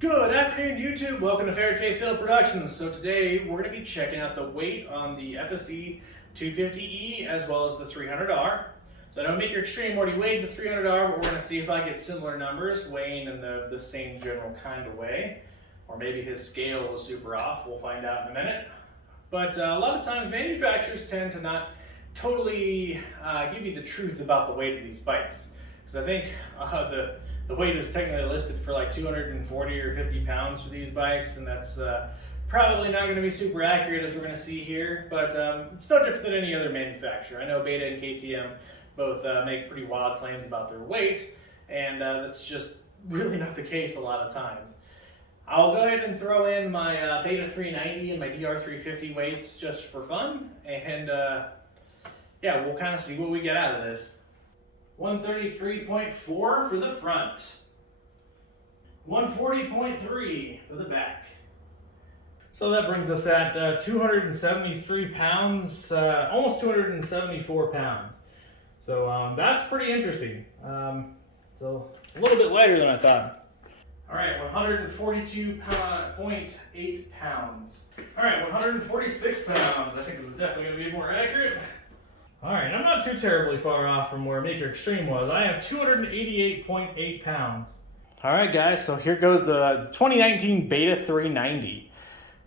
Good afternoon, YouTube. Welcome to Fairface Productions. So today we're going to be checking out the weight on the FSE 250E as well as the 300R. So I know Maker Extreme already weighed the 300R, but we're going to see if I get similar numbers, weighing in the same general kind of way. Or maybe his scale was super off. We'll find out in a minute. But a lot of times manufacturers tend to not totally give you the truth about the weight of these bikes. Because I think the weight is technically listed for like 240 or 50 pounds for these bikes, and that's probably not going to be super accurate, as we're going to see here, but it's no different than any other manufacturer. I know Beta and KTM both make pretty wild claims about their weight, and that's just really not the case a lot of times. I'll go ahead and throw in my Beta 390 and my DR350 weights just for fun, and yeah, we'll kind of see what we get out of this. 133.4 for the front, 140.3 for the back. So that brings us at 273 pounds, almost 274 pounds. So that's pretty interesting. So a little bit lighter than I thought. All right, 142.8 pounds. All right, 146 pounds. I think this is definitely going to be more accurate. All right, I'm not too terribly far off from where Maker Extreme was. I have 288.8 pounds. All right, guys, so here goes the 2019 Beta 390.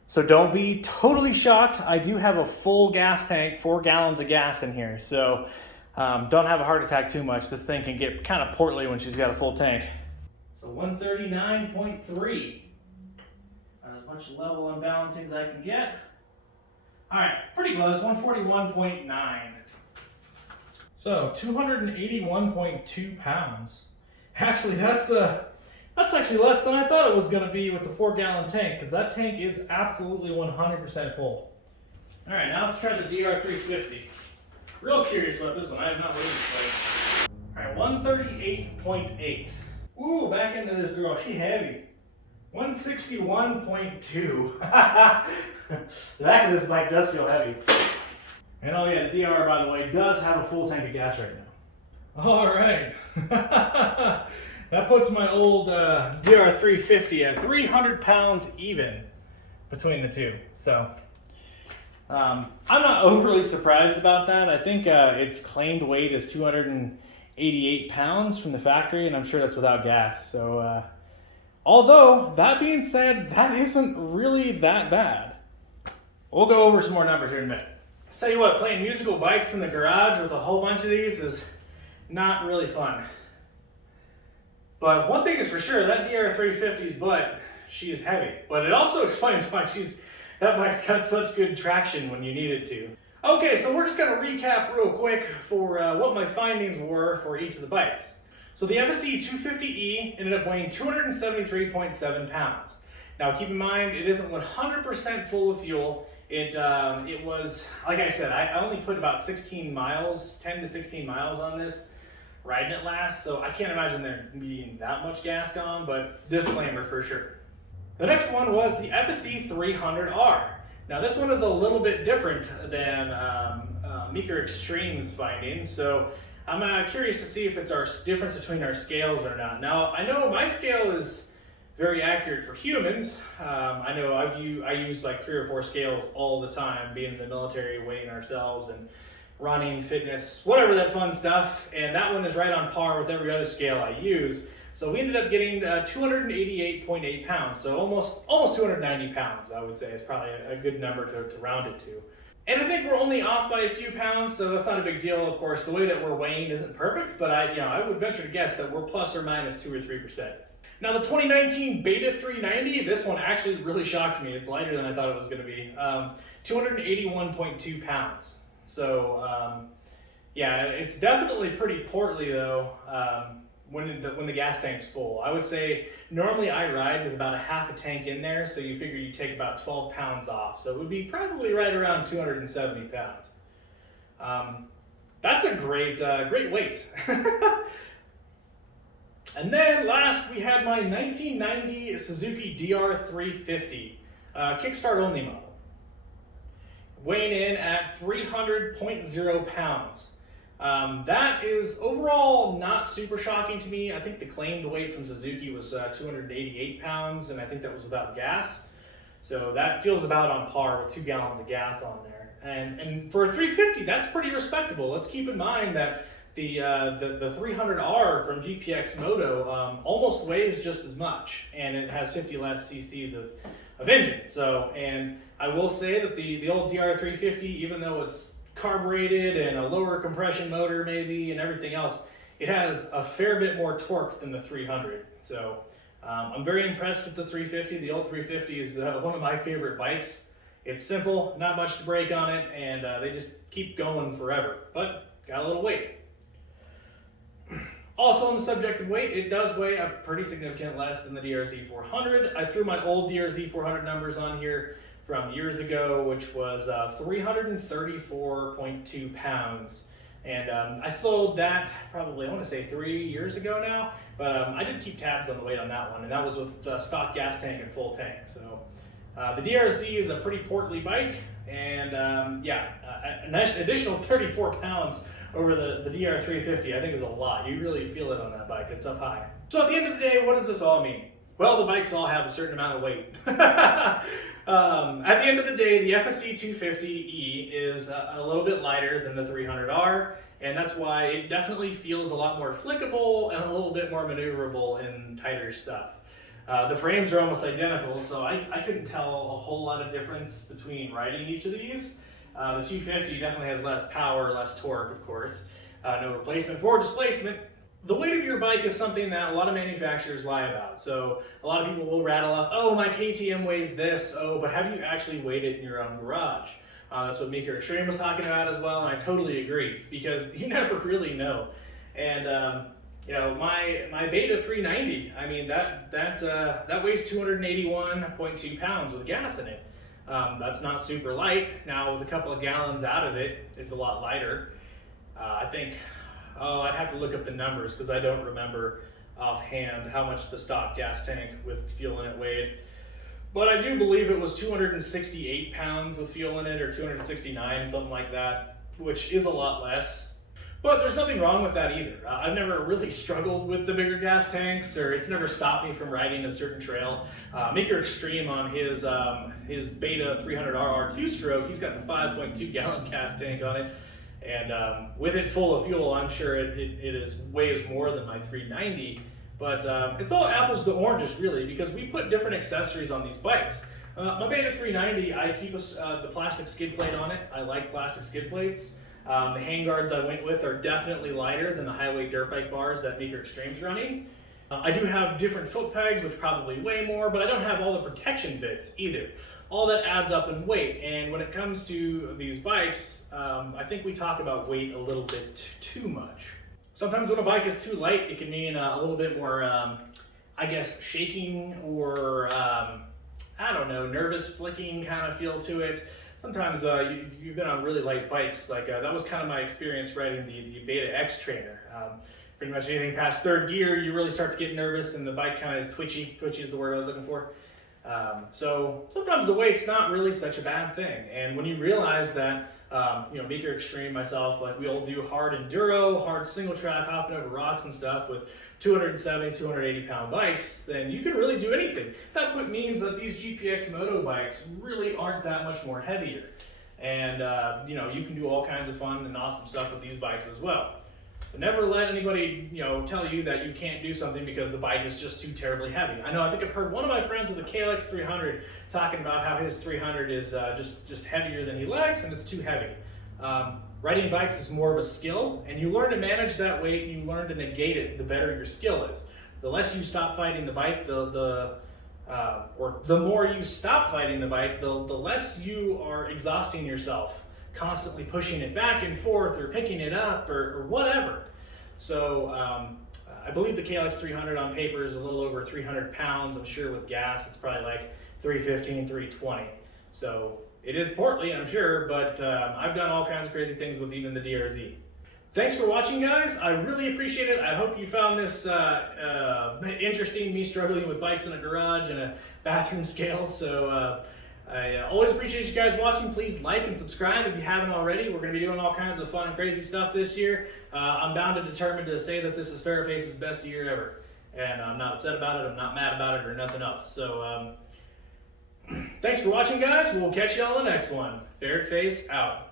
So don't be totally shocked. I do have a full gas tank, 4 gallons of gas in here. So don't have a heart attack too much. This thing can get kind of portly when she's got a full tank. So 139.3. As much level and balancing as I can get. All right, pretty close, 141.9. So 281.2 pounds. Actually, that's actually less than I thought it was going to be with the 4-gallon tank, because that tank is absolutely 100% full. All right, now let's try the DR350. Real curious about this one. I have not weighed this bike. All right, 138.8. Ooh, back into this girl. She heavy. 161.2. The back of this bike does feel heavy. And oh yeah, the DR, by the way, does have a full tank of gas right now. All right. That puts my old DR350 at 300 pounds even between the two. So I'm not overly surprised about that. I think its claimed weight is 288 pounds from the factory, and I'm sure that's without gas. So although, that being said, that isn't really that bad. We'll go over some more numbers here in a minute. Tell you what, playing musical bikes in the garage with a whole bunch of these is not really fun. But one thing is for sure, that DR350's butt, she is heavy. But it also explains why that bike's got such good traction when you need it to. Okay, so we're just gonna recap real quick for what my findings were for each of the bikes. So the FSE 250E ended up weighing 273.7 pounds. Now keep in mind, it isn't 100% full of fuel. It was, like I said, I only put about 16 miles, 10 to 16 miles on this, riding it last, so I can't imagine there being that much gas gone, but disclaimer for sure. The next one was the FSE 300R. Now this one is a little bit different than Maker Extreme's findings, so I'm curious to see if it's our difference between our scales or not. Now, I know my scale is very accurate for humans. I know I use like 3 or 4 scales all the time, being in the military, weighing ourselves and running, fitness, whatever that fun stuff. And that one is right on par with every other scale I use. So we ended up getting 288.8 pounds. So almost 290 pounds, I would say, is probably a good number to round it to. And I think we're only off by a few pounds, so that's not a big deal. Of course, the way that we're weighing isn't perfect, but I would venture to guess that we're plus or minus 2 or 3%. Now the 2019 Beta 390, this one actually really shocked me. It's lighter than I thought it was going to be. 281.2 pounds. So yeah, it's definitely pretty portly though when the gas tank's full. I would say normally I ride with about a half a tank in there, so you figure you take about 12 pounds off. So it would be probably right around 270 pounds. That's a great weight. And then last we had my 1990 Suzuki DR350, Kickstart only model, weighing in at 300.0 pounds. That is overall not super shocking to me. I think the claimed weight from Suzuki was 288 pounds, and I think that was without gas. So that feels about on par with 2 gallons of gas on there. And for a 350, that's pretty respectable. Let's keep in mind that the 300R from GPX Moto almost weighs just as much, and it has 50 less cc's of engine. So, and I will say that the old DR350, even though it's carbureted and a lower compression motor maybe and everything else, it has a fair bit more torque than the 300. So I'm very impressed with the 350. The old 350 is one of my favorite bikes. It's simple, not much to break on it, and they just keep going forever, but got a little weight. Also on the subject of weight, it does weigh a pretty significant less than the DRZ400. I threw my old DRZ400 numbers on here from years ago, which was 334.2 pounds. And I sold that probably, I want to say 3 years ago now, but I did keep tabs on the weight on that one, and that was with stock gas tank and full tank. So the DRZ is a pretty portly bike, and an additional 34 pounds over the DR350 I think is a lot. You really feel it on that bike, it's up high. So at the end of the day, what does this all mean? Well, the bikes all have a certain amount of weight. At the end of the day, the FSE 250E is a little bit lighter than the 300R, and that's why it definitely feels a lot more flickable and a little bit more maneuverable in tighter stuff. The frames are almost identical, so I couldn't tell a whole lot of difference between riding each of these. The 250 definitely has less power, less torque, of course. No replacement for displacement. The weight of your bike is something that a lot of manufacturers lie about. So a lot of people will rattle off, oh, my KTM weighs this, oh, but have you actually weighed it in your own garage? That's what Meeker Extreme was talking about as well, and I totally agree, because you never really know. And you know, my Beta 390, I mean, that weighs 281.2 pounds with gas in it. That's not super light. Now with a couple of gallons out of it, it's a lot lighter. I think, I'd have to look up the numbers because I don't remember offhand how much the stock gas tank with fuel in it weighed. But I do believe it was 268 pounds with fuel in it, or 269, something like that, which is a lot less. But there's nothing wrong with that either. I've never really struggled with the bigger gas tanks, or it's never stopped me from riding a certain trail. Meeker Extreme on his Beta 300R two-stroke, he's got the 5.2 gallon gas tank on it. And with it full of fuel, I'm sure it weighs more than my 390. But it's all apples to oranges, really, because we put different accessories on these bikes. My Beta 390, I keep the plastic skid plate on it. I like plastic skid plates. The handguards I went with are definitely lighter than the highway dirt bike bars that Meeker Extreme's running. I do have different foot pegs, which probably weigh more, but I don't have all the protection bits either. All that adds up in weight, and when it comes to these bikes, I think we talk about weight a little bit too much. Sometimes when a bike is too light, it can mean a little bit more, I guess, shaking or, I don't know, nervous flicking kind of feel to it. Sometimes you've been on really light bikes, like that was kind of my experience riding the Beta X Trainer. Pretty much anything past third gear, you really start to get nervous, and the bike kind of is twitchy. Twitchy is the word I was looking for. So sometimes the weight's not really such a bad thing. And when you realize that, you know, Meeker Extreme, myself, like we all do hard enduro, hard single track, hopping over rocks and stuff with 270, 280 pound bikes, then you can really do anything. That means that these GPX Moto bikes really aren't that much more heavier. And, you know, you can do all kinds of fun and awesome stuff with these bikes as well. So never let anybody, you know, tell you that you can't do something because the bike is just too terribly heavy. I know, I think I've heard one of my friends with a KLX 300 talking about how his 300 is just heavier than he likes, and it's too heavy. Riding bikes is more of a skill, and you learn to manage that weight, and you learn to negate it, the better your skill is. The less you stop fighting the bike, or the more you stop fighting the bike, the less you are exhausting yourself, constantly pushing it back and forth or picking it up or whatever. So I believe the KLX 300 on paper is a little over 300 pounds. I'm sure with gas it's probably like 315, 320. So it is portly, I'm sure, but I've done all kinds of crazy things with even the DRZ. Thanks for watching, guys. I really appreciate it. I hope you found this interesting, me struggling with bikes in a garage and a bathroom scale. So I always appreciate you guys watching. Please like and subscribe if you haven't already. We're going to be doing all kinds of fun and crazy stuff this year. I'm bound and determined to say that this is Fairface's best year ever. And I'm not upset about it, I'm not mad about it, or nothing else. So, thanks for watching, guys. We'll catch you all in the next one. Fairface out.